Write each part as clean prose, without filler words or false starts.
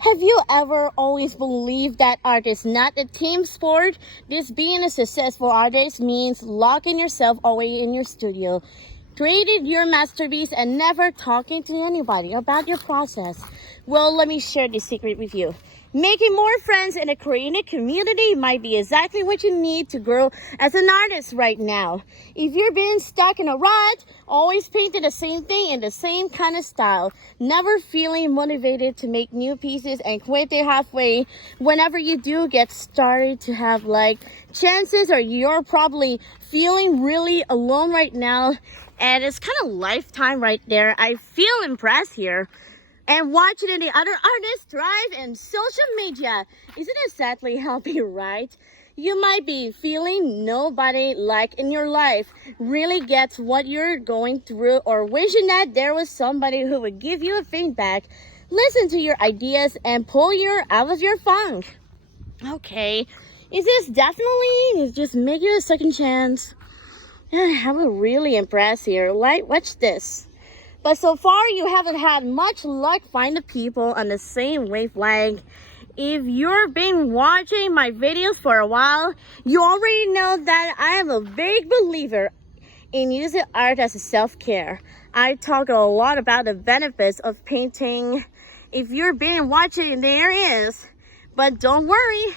Have you ever always believed that art is not a team sport? This being a successful artist means locking yourself away in your studio, creating your masterpiece, and never talking to anybody about your process. Well, let me share this secret with you. Making more friends in a creative community might be exactly what you need to grow as an artist right now. If you're being stuck in a rut, always painting the same thing in the same kind of style, never feeling motivated to make new pieces and quit it halfway, whenever you do get started to have chances or you're probably feeling really alone right now, and it's kind of lifetime right there. I feel impressed here. And watching the other artists thrive in social media isn't exactly healthy, right? You might be feeling nobody in your life really gets what you're going through, or wishing that there was somebody who would give you a feedback, listen to your ideas, and pull you out of your funk. Okay, is this definitely just make you a second chance? I'm really impressed here. Watch this. But so far, you haven't had much luck finding people on the same wavelength. If you've been watching my videos for a while, you already know that I am a big believer in using art as a self-care. I talk a lot about the benefits of painting. If you've been watching, there is. But don't worry.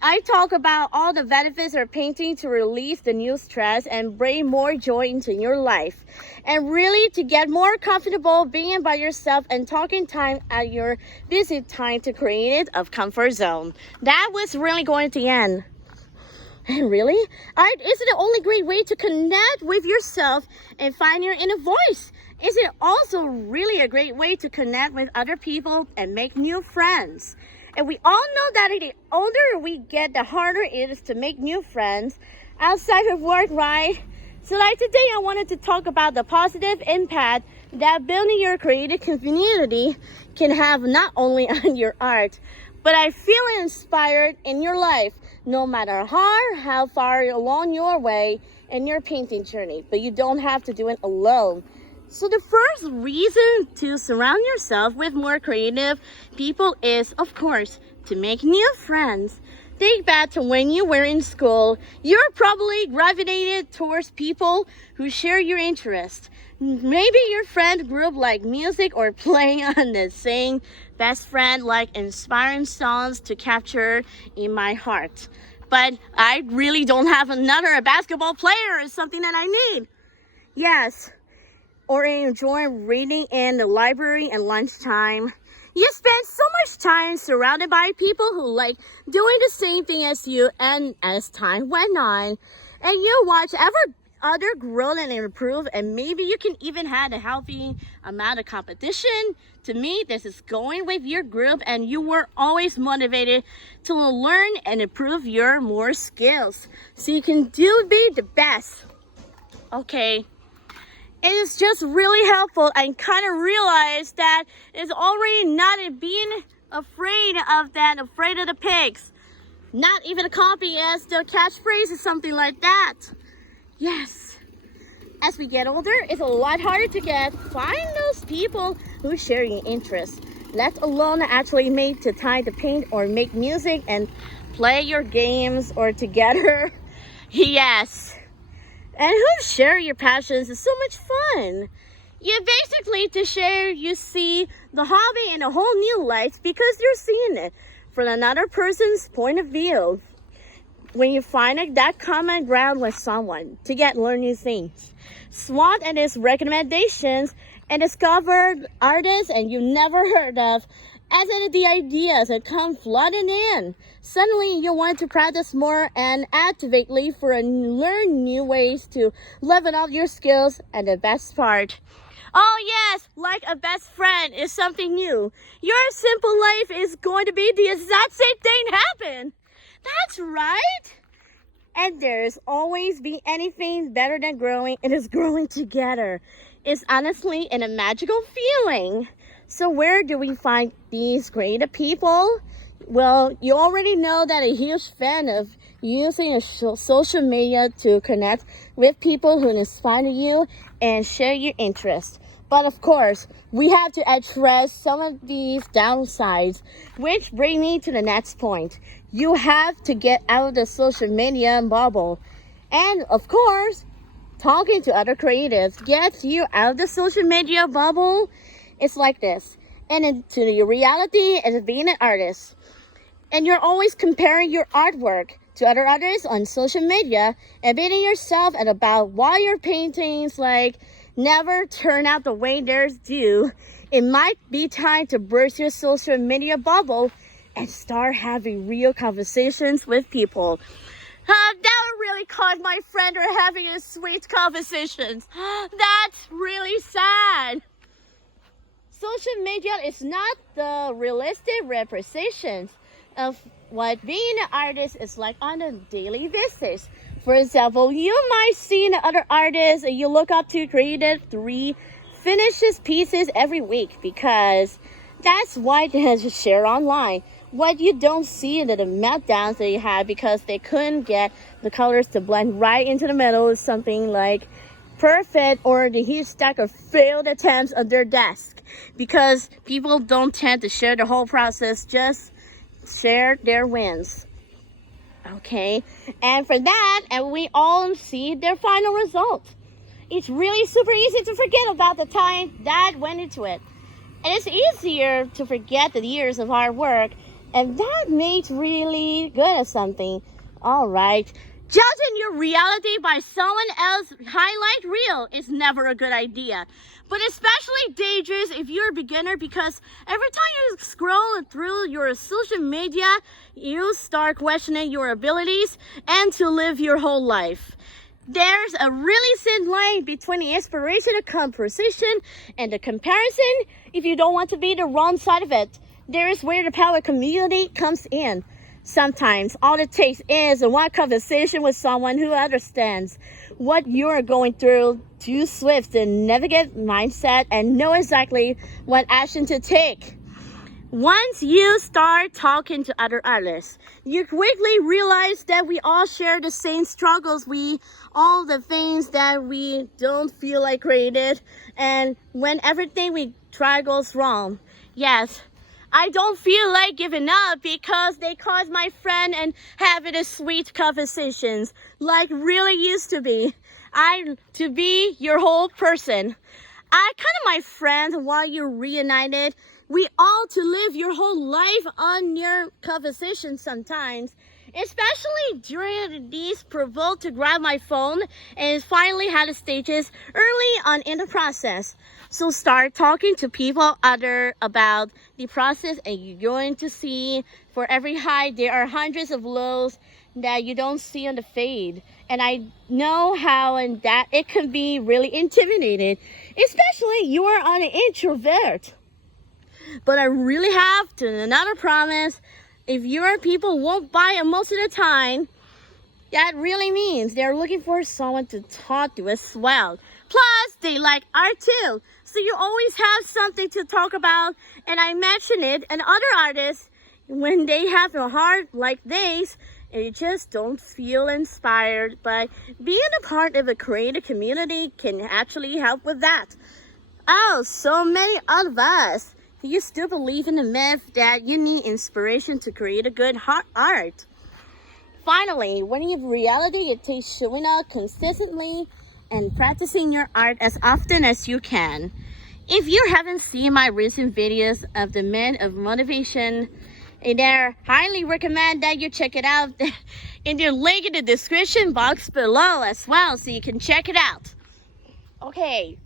I talk about all the benefits of painting to relieve the new stress and bring more joy into your life. And really to get more comfortable being by yourself and talking time at your busy time to create a comfort zone. That was really going to end. Really? Art isn't the only great way to connect with yourself and find your inner voice. Is it also really a great way to connect with other people and make new friends? And we all know that the older we get, the harder it is to make new friends outside of work, right? So today I wanted to talk about the positive impact that building your creative community can have not only on your art, but I feel inspired in your life, no matter how far along your way in your painting journey. But you don't have to do it alone. So the first reason to surround yourself with more creative people is, of course, to make new friends. Think back to when you were in school. You're probably gravitated towards people who share your interests. Maybe your friend group like music or playing on the same best friend like inspiring songs to capture in my heart. But I really don't have another basketball player or something that I need. Yes. Or enjoy reading in the library at lunchtime. You spend so much time surrounded by people who like doing the same thing as you, and as time went on, and you watch other grow and improve, and maybe you can even have a healthy amount of competition. To me, this is going with your group, and you were always motivated to learn and improve your more skills, so you can be the best. Okay. It is just really helpful and kind of realize that it's already not being afraid of the pigs. Not even a copy as the catchphrase or something like that. Yes. As we get older, it's a lot harder to find those people who share your interests, let alone actually make the time to paint or make music and play your games or together. Yes. And who share your passions is so much fun. You see the hobby in a whole new light because you're seeing it from another person's point of view. When you find that common ground with someone to learn new things. SWOT and his recommendations and discover artists and you never heard of, as in the ideas that come flooding in. Suddenly you want to practice more and actively learn new ways to level up your skills. And the best part, oh yes, like a best friend is something new. Your simple life is going to be the exact same thing happen. That's right. And there's always be anything better than growing. It is growing together. It's honestly a magical feeling. So where do we find these creative people? Well, you already know that I'm a huge fan of using social media to connect with people who inspire you and share your interests. But of course, we have to address some of these downsides, which bring me to the next point. You have to get out of the social media bubble. And of course, talking to other creatives gets you out of the social media bubble. It's like this. And into the reality as being an artist. And you're always comparing your artwork to other artists on social media and beating yourself and about why your paintings never turn out the way theirs do. It might be time to burst your social media bubble and start having real conversations with people. That would really cause my friend or having a sweet conversations. That's really sad. Social media is not the realistic representation of what being an artist is like on a daily basis. For example, you might see other artists you look up to created 3 finished pieces every week because that's what is shared online. What you don't see in the meltdowns that you had because they couldn't get the colors to blend right into the middle is something like perfect, or the huge stack of failed attempts on their desk, because people don't tend to share the whole process, just share their wins. Okay, and for that, and we all see their final result. It's really super easy to forget about the time that went into it. And it's easier to forget the years of hard work, and that makes really good at something. All right. Judging your reality by someone else's highlight reel is never a good idea. But especially dangerous if you're a beginner, because every time you scroll through your social media, you start questioning your abilities and to live your whole life. There's a really thin line between the inspiration of composition and the comparison. If you don't want to be the wrong side of it, there is where the power community comes in. Sometimes all it takes is one conversation with someone who understands what you're going through to swift and navigate mindset and know exactly what action to take. Once you start talking to other artists, you quickly realize that we all share the same struggles, all the things that we don't feel like created, and when everything we try goes wrong. Yes, I don't feel like giving up because they caused my friend and having a sweet conversations like really used to be. To be your whole person. I kind of my friend while you're reunited. We all to live your whole life on your conversation sometimes, especially during these provoke to grab my phone and finally had the stages early on in the process. So start talking to people other about the process, and you're going to see for every high there are hundreds of lows that you don't see on the fade. And I know how and that it can be really intimidating, especially you are an introvert. But I really have another promise. If your people won't buy it most of the time, that really means they're looking for someone to talk to as well. Plus, they like art too. So you always have something to talk about. And I mention it, and other artists, when they have a heart like this, they just don't feel inspired. But being a part of a creative community can actually help with that. Oh, so many of us. Do you still believe in the myth that you need inspiration to create a good art? Finally, when in reality, it takes showing up consistently and practicing your art as often as you can. If you haven't seen my recent videos of the myth of motivation, I highly recommend that you check it out in the link in the description box below as well, so you can check it out. Okay.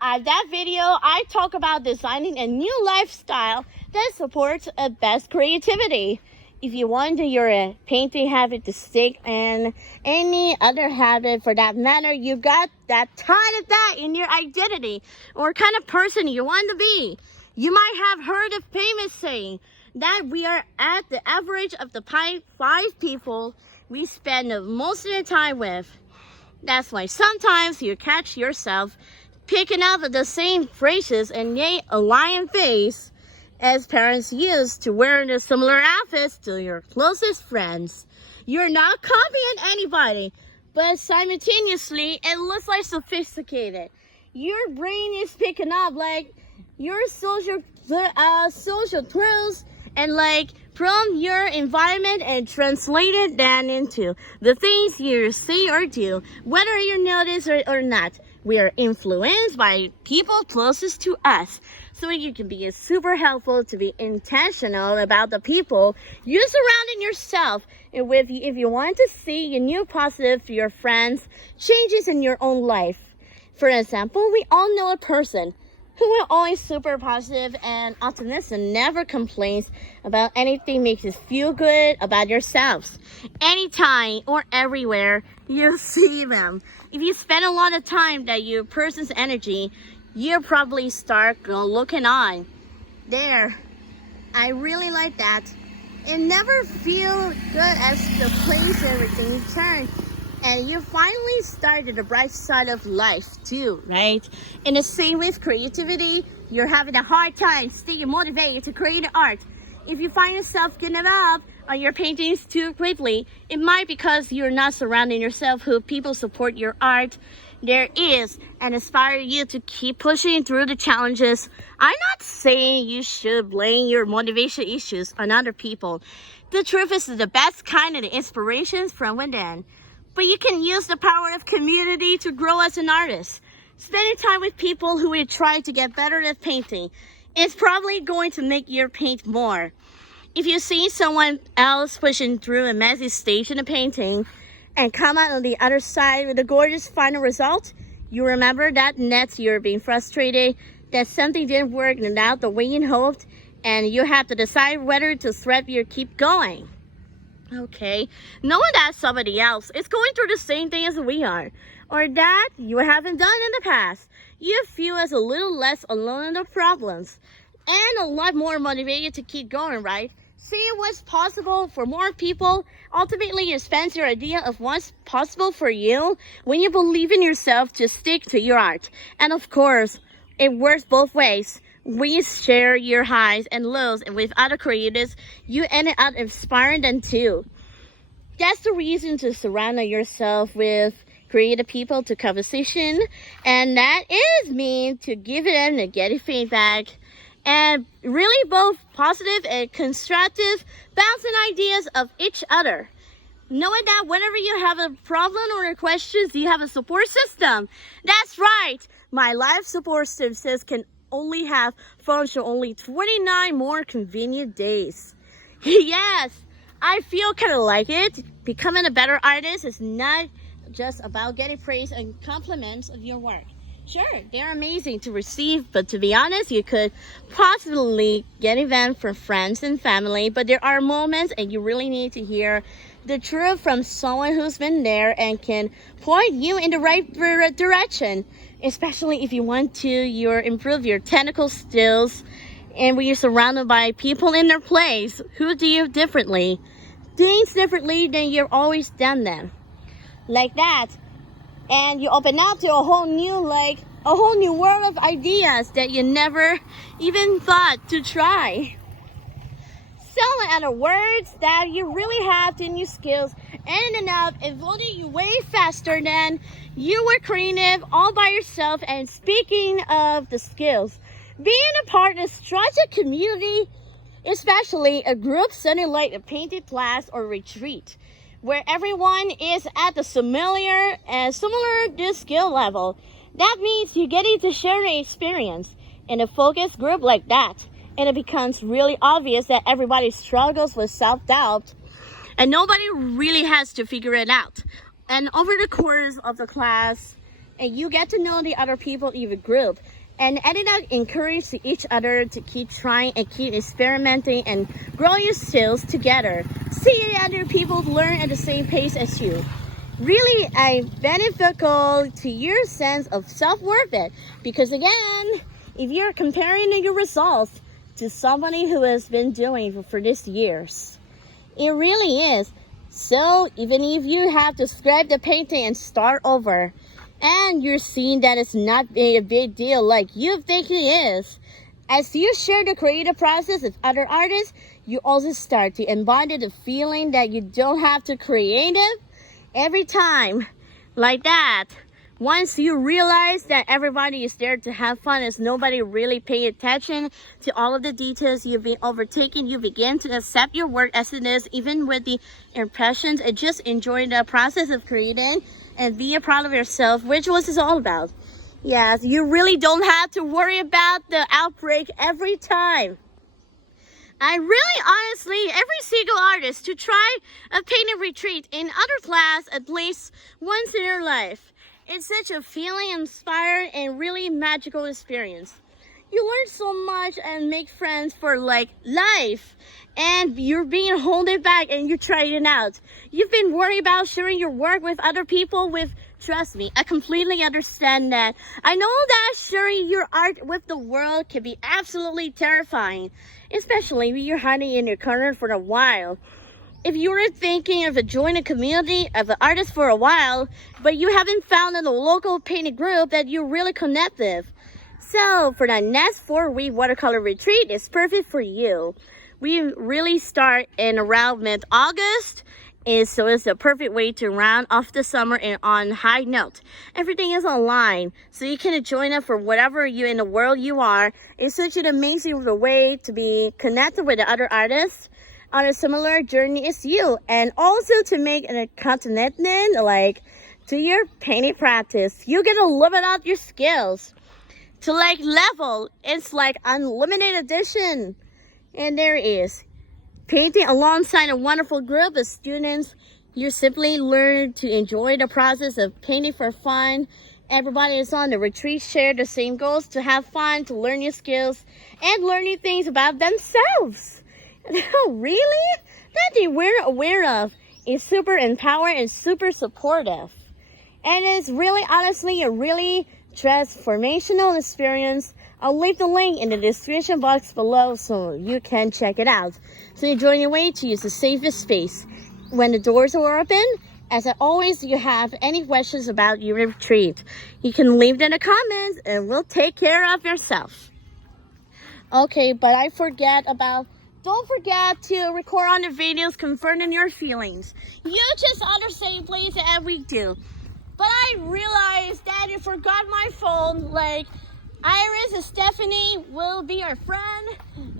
That video, I talk about designing a new lifestyle that supports a best creativity. If you want your painting habit to stick and any other habit for that matter, you got that kind of that in your identity or kind of person you want to be. You might have heard of famous saying that we are at the average of the 5 people we spend most of the time with. That's why sometimes you catch yourself picking up the same phrases and yet a lion face as parents use to wear the similar outfits to your closest friends. You're not copying anybody, but simultaneously it looks like sophisticated. your brain is picking up like your social thrills and like from your environment and translated that into the things you say or do, whether you notice or not. We are influenced by people closest to us. So you can be super helpful to be intentional about the people you surrounding yourself. And if you want to see a new positive for your friends, changes in your own life. For example, we all know a person who are always super positive and optimistic and never complains about anything, makes you feel good about yourselves. Anytime or everywhere you see them. If you spend a lot of time that your person's energy, you probably start looking on. There, I really like that. It never feel good as the place everything you turn. And you finally started the bright side of life too, right? And the same with creativity, you're having a hard time staying motivated to create art. If you find yourself giving up on your paintings too quickly, it might be because you're not surrounding yourself who people support your art. There is and inspire you to keep pushing through the challenges. I'm not saying you should blame your motivation issues on other people. The truth is the best kind of inspirations from within. But you can use the power of community to grow as an artist. Spending time with people who will try to get better at painting is probably going to make your paint more. If you see someone else pushing through a messy stage in a painting and come out on the other side with a gorgeous final result, you remember that next you're being frustrated, that something didn't work out the way you hoped, and you have to decide whether to thread or keep going. Okay, knowing that somebody else is going through the same thing as we are, or that you haven't done in the past, you feel as a little less alone in the problems, and a lot more motivated to keep going, right? Seeing what's possible for more people ultimately expands your idea of what's possible for you when you believe in yourself to stick to your art. And of course, it works both ways. We share your highs and lows, and with other creators, you ended up inspiring them too. That's the reason to surround yourself with creative people to conversation, and that is mean to give them negative feedback, and really both positive and constructive, bouncing ideas of each other. Knowing that whenever you have a problem or a questions, you have a support system. That's right. My life support system can only have function only 29 more convenient days. Yes, I feel kind of like it. Becoming a better artist is not just about getting praise and compliments of your work. Sure, they're amazing to receive, but to be honest, you could possibly get them from friends and family, but there are moments and you really need to hear the truth from someone who's been there and can point you in the right direction, especially if you want to improve your technical skills and when you're surrounded by people in their place who do things differently than you've always done them. Like that. And you open up to a whole new world of ideas that you never even thought to try. So in other words, that you really have the new skills ended up evolving you way faster than you were creative all by yourself. And speaking of the skills, being a part of such a community, especially a group setting like a painting class or retreat, where everyone is at the similar skill level, that means you're getting to share the experience in a focused group like that. And it becomes really obvious that everybody struggles with self-doubt and nobody really has to figure it out. And over the course of the class, and you get to know the other people in the group and ended up encouraging each other to keep trying and keep experimenting and growing your skills together. Seeing other people learn at the same pace as you. Really beneficial to your sense of self-worth, because again, if you're comparing your results to somebody who has been doing for this years, it really is. So even if you have to scrap the painting and start over, and you're seeing that it's not a big deal like you think it is, as you share the creative process with other artists, you also start to embody the feeling that you don't have to create it every time. Like that. Once you realize that everybody is there to have fun, is nobody really paying attention to all of the details you've been overtaken, you begin to accept your work as it is, even with the impressions, and just enjoy the process of creating and be proud of yourself, which was is all about. Yes, you really don't have to worry about the outbreak every time. I really honestly, every single artist to try a painting retreat in other class at least once in their life. It's such a feeling inspired and really magical experience. You learn so much and make friends for like life, and you're being holding back and you try it out. You've been worried about sharing your work with other people with, trust me, I completely understand that. I know that sharing your art with the world can be absolutely terrifying, especially when you're hiding in your corner for a while. If you were thinking of joining a community of artists for a while, but you haven't found a local painting group that you really connect with. So for the next 4-week watercolor retreat, it's perfect for you. We really start in around mid-August, so it's the perfect way to round off the summer and on high note. Everything is online, so you can join us for whatever you in the world you are. It's such an amazing way to be connected with the other artists on a similar journey as you, and also to make a commitment like to your painting practice. You're gonna limit out your skills to like level. It's like unlimited edition, and there is painting alongside a wonderful group of students. You simply learn to enjoy the process of painting for fun. Everybody is on the retreat, share the same goals, to have fun, to learn new skills, and learn new things about themselves. Oh, really? That they we're aware of is super empowered and super supportive. And it's really, honestly, a really transformational experience. I'll leave the link in the description box below so you can check it out. So you join your way to use the safest space when the doors are open. As always, you have any questions about your retreat, you can leave them in the comments and we'll take care of yourself. Okay, but don't forget to record on the videos confirming your feelings. You just on the same place as we do. But I realized that I forgot my phone. Like, Iris and Stephanie will be our friend,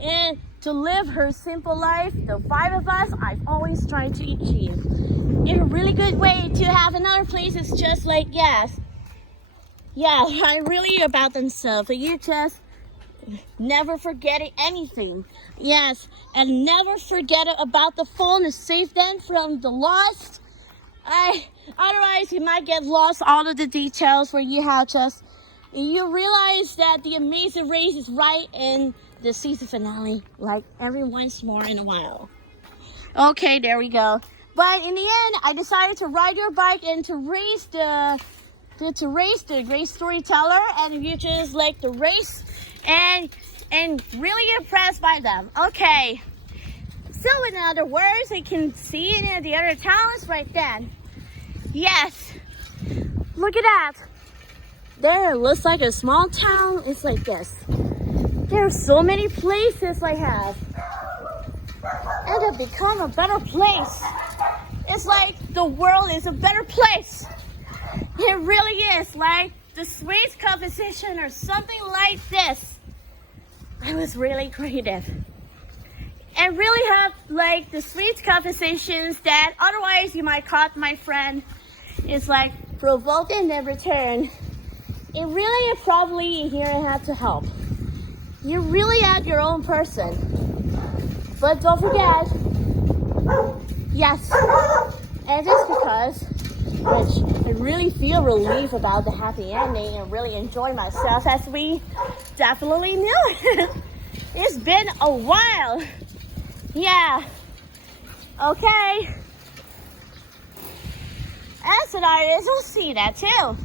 and to live her simple life, the 5 of us, I've always tried to achieve. In a really good way to have another place is just like, yes. Yeah, I really about themselves. You just never forgetting anything. Yes, and never forget about the phone to save them from the lost. Otherwise you might get lost all of the details where you realize that the Amazing Race is right in the season finale, like every once more in a while. Okay, there we go. But in the end, I decided to ride your bike and to race the great storyteller, and you just like the race and really impressed by them. Okay, so in other words, you can see it in the other towns right then. Yes, look at that. There, it looks like a small town. It's like this. There are so many places I have, and have become a better place. It's like the world is a better place. It really is, like the Swedes composition or something like this. I was really creative. And really have like the Swedes compositions that otherwise you might call my friend. It's like provoking in return. It really probably here I have to help. You're really at your own person. But don't forget, yes, and it's because which I really feel relief about the happy ending and really enjoy myself, as we definitely knew it. It's been a while. Yeah. Okay. As an artist, we'll see that too.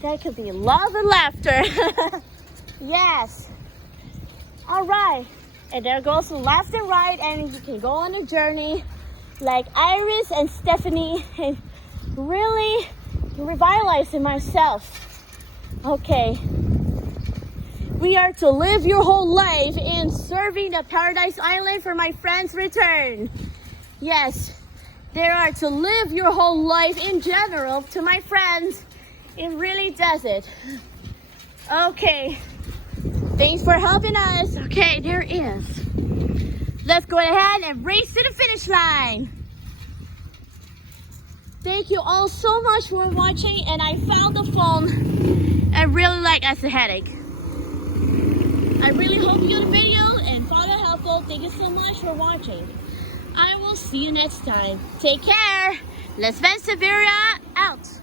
That could be love and laughter. Yes. All right. And there goes the left and right, and you can go on a journey like Iris and Stephanie and really revitalizing myself. Okay. We are to live your whole life in serving the Paradise Island for my friend's return. Yes. They are to live your whole life in general to my friends It really does it. Okay. Thanks for helping us. Okay, there is. Let's go ahead and race to the finish line. Thank you all so much for watching, and I found the phone I really like as a headache. I really hope you enjoyed the video and found it helpful. Thank you so much for watching. I will see you next time. Take care. Lesven Silveira out.